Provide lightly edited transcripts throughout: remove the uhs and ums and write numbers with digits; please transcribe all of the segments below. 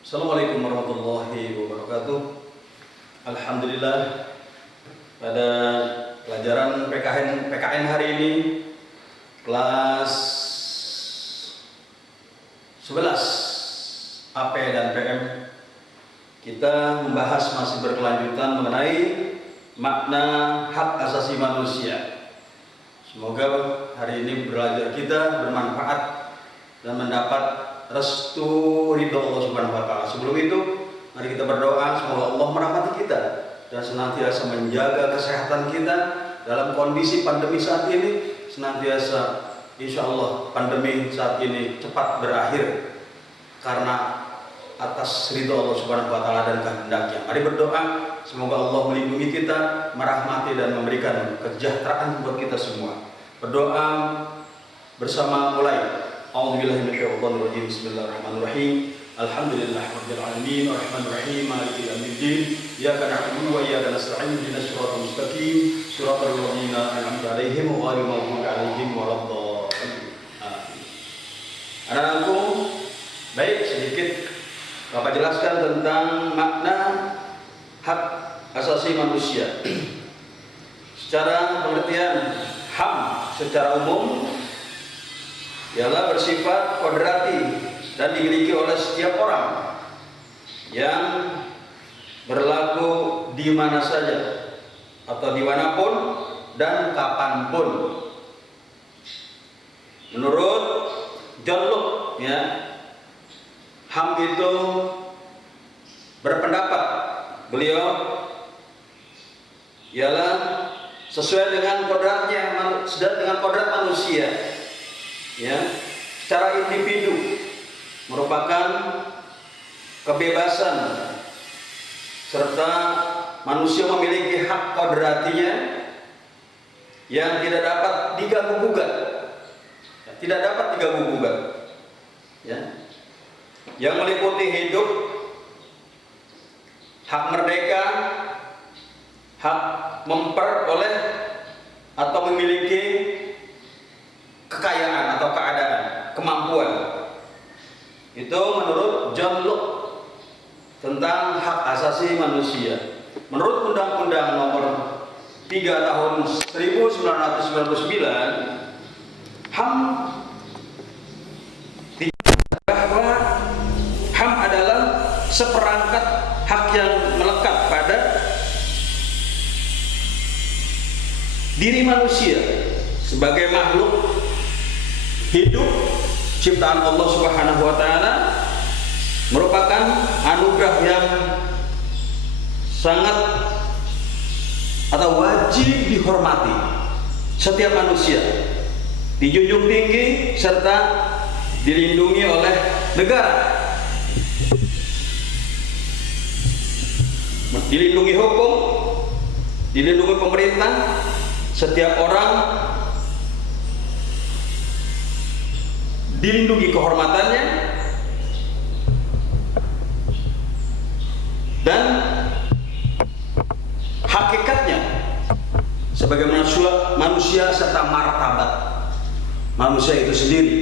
Assalamualaikum warahmatullahi wabarakatuh. Alhamdulillah, pada pelajaran PKN hari ini kelas 11 AP dan PM kita membahas masih berkelanjutan mengenai makna hak asasi manusia. Semoga hari ini belajar kita bermanfaat dan mendapat restu ridho Allah Subhanahu wa taala. Sebelum itu, mari kita berdoa semoga Allah merahmati kita dan senantiasa menjaga kesehatan kita dalam kondisi pandemi saat ini. Senantiasa insya Allah pandemi saat ini cepat berakhir karena atas ridho Allah Subhanahu wa taala dan kehendaknya. Mari berdoa semoga Allah melindungi kita, merahmati dan memberikan kesejahteraan buat kita semua. Berdoa bersama mulai. A'udzubillahi minasyaitonir rajim. Bismillahirrahmanirrahim. Alhamdulillahirabbil alamin, arrahmanir rahim, maliki yaumiddin. Iyyaka na'budu wa iyyaka nasta'in. Ihdinas siratal mustaqim, siratal ladzina an'amta 'alaihim ghairil maghdubi 'alaihim waladdallin. Amin. Anak-anakku, baik, sedikit Bapak jelaskan tentang makna hak asasi manusia. Secara pengertian HAM secara umum ialah bersifat kodrati dan dimiliki oleh setiap orang yang berlaku di mana saja atau dimanapun dan kapanpun. Menurut John Locke, ya, HAM itu berpendapat beliau ialah sesuai dengan kodratnya, dengan kodrat manusia. Ya, secara individu merupakan kebebasan serta manusia memiliki hak kodratinya yang tidak dapat diganggu gugat, ya, yang meliputi hidup, hak merdeka, hak memperoleh atau memiliki kekayaan atau keadaan, kemampuan. Itu menurut John Locke tentang hak asasi manusia. Menurut Undang-Undang Nomor 3 Tahun 1999, HAM bahwa HAM adalah seperangkat hak yang melekat pada diri manusia sebagai makhluk hidup ciptaan Allah Subhanahu wa taala, merupakan anugerah yang sangat atau wajib dihormati setiap manusia, dijunjung tinggi serta dilindungi oleh negara, dilindungi hukum, dilindungi pemerintah. Setiap orang dilindungi kehormatannya dan hakikatnya sebagai manusia serta martabat manusia itu sendiri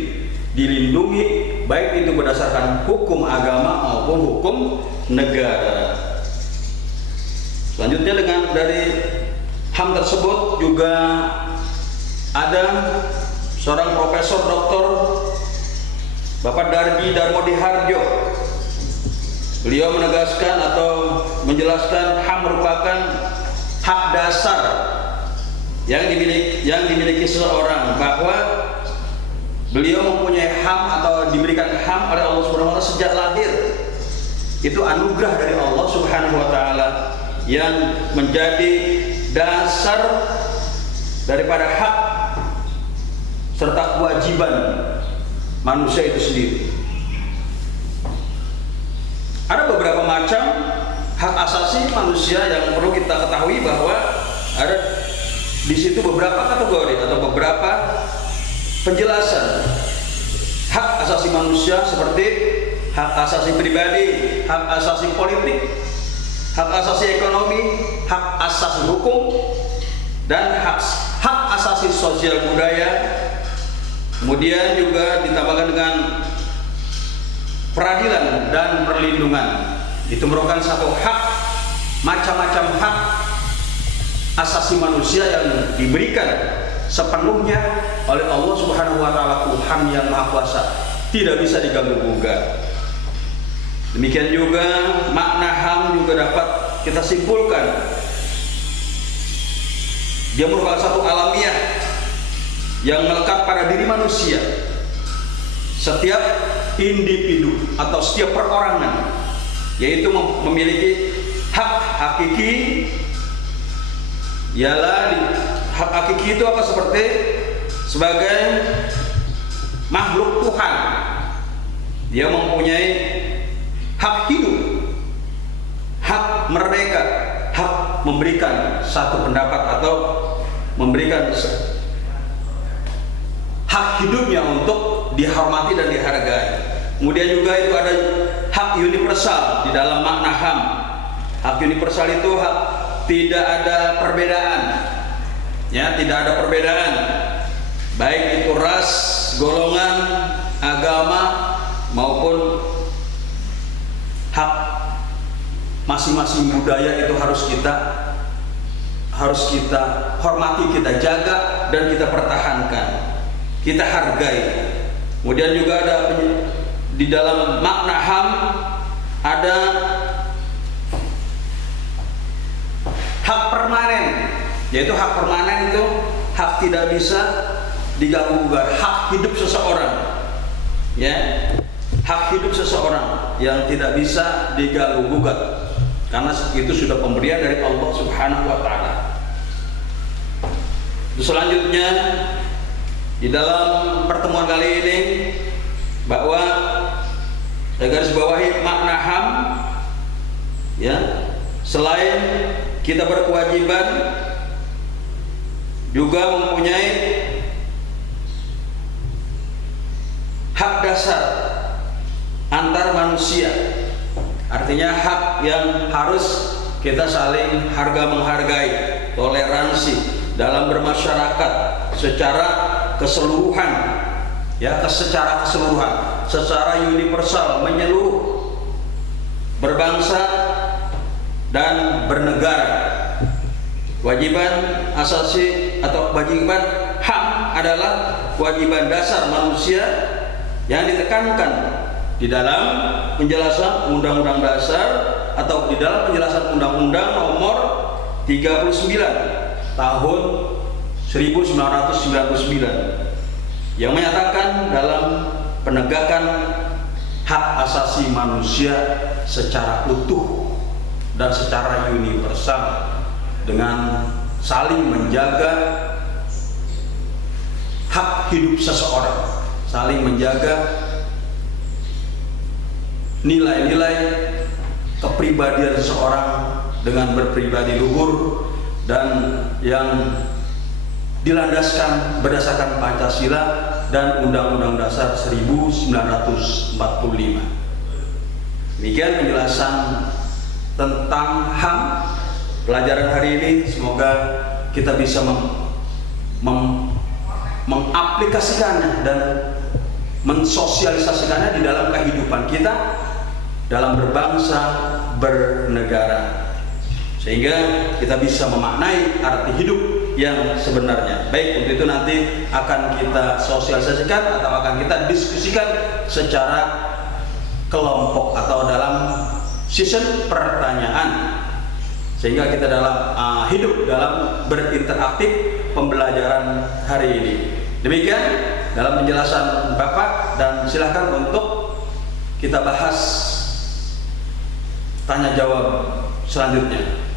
dilindungi, baik itu berdasarkan hukum agama maupun hukum negara. Selanjutnya dari HAM tersebut juga ada seorang profesor doktor Bapak Dargi Darmodiharjo. Beliau menegaskan atau menjelaskan HAM merupakan hak dasar yang dimiliki seseorang, bahwa beliau mempunyai HAM atau diberikan HAM oleh Allah Subhanahu wa taala sejak lahir. Itu anugerah dari Allah Subhanahu wa taala yang menjadi dasar daripada hak serta kewajiban manusia itu sendiri. Ada beberapa macam hak asasi manusia yang perlu kita ketahui, bahwa ada di situ beberapa kategori atau beberapa penjelasan hak asasi manusia, seperti hak asasi pribadi, hak asasi politik, hak asasi ekonomi, hak asasi hukum, dan hak asasi sosial budaya. Kemudian juga ditambahkan dengan peradilan dan perlindungan. Itu merupakan satu hak, macam-macam hak asasi manusia yang diberikan sepenuhnya oleh Allah Subhanahu wa taala, Tuhan yang Maha Kuasa, tidak bisa diganggu gugat. Demikian juga makna HAM juga dapat kita simpulkan, dia merupakan satu alamiah yang melekat pada diri manusia. Setiap individu atau setiap perorangan yaitu memiliki hak hakiki. Ialah hak hakiki itu apa? Sebagai makhluk Tuhan, dia mempunyai hak hidup, hak merdeka, hak memberikan satu pendapat atau memberikan hak hidupnya untuk dihormati dan dihargai. Kemudian juga itu ada hak universal di dalam makna HAM. Hak universal itu hak tidak ada perbedaan, ya, tidak ada perbedaan, baik itu ras, golongan, agama maupun hak masing-masing budaya itu harus kita hormati, kita jaga dan kita pertahankan, kita hargai. Kemudian juga ada di dalam makna HAM ada hak permanen, yaitu hak permanen itu hak tidak bisa diganggu gugat, hak hidup seseorang, ya, hak hidup seseorang yang tidak bisa diganggu gugat, karena itu sudah pemberian dari Allah Subhanahu wa taala. Selanjutnya di dalam pertemuan kali ini bahwa saya garis bawahi makna HAM, ya, selain kita berkewajiban juga mempunyai hak dasar antar manusia. Artinya hak yang harus kita saling harga menghargai, toleransi dalam bermasyarakat secara keseluruhan, ya, secara keseluruhan, secara universal, menyeluruh, berbangsa dan bernegara. Kewajiban asasi atau kewajiban HAM adalah kewajiban dasar manusia yang ditekankan di dalam penjelasan Undang-Undang Dasar atau di dalam penjelasan Undang-Undang Nomor 39 Tahun 1999 yang menyatakan dalam penegakan hak asasi manusia secara utuh dan secara universal dengan saling menjaga hak hidup seseorang, saling menjaga nilai-nilai kepribadian seseorang dengan berpribadi luhur dan yang dilandaskan berdasarkan Pancasila dan Undang-Undang Dasar 1945. Demikian penjelasan tentang HAM pelajaran hari ini. Semoga kita bisa mengaplikasikannya dan mensosialisasikannya di dalam kehidupan kita dalam berbangsa, bernegara, sehingga kita bisa memaknai arti hidup yang sebenarnya. Baik, untuk itu nanti akan kita sosialisasikan atau akan kita diskusikan secara kelompok atau dalam season pertanyaan, sehingga kita dalam hidup dalam berinteraktif pembelajaran hari ini. Demikian dalam penjelasan Bapak, dan silakan untuk kita bahas tanya jawab selanjutnya.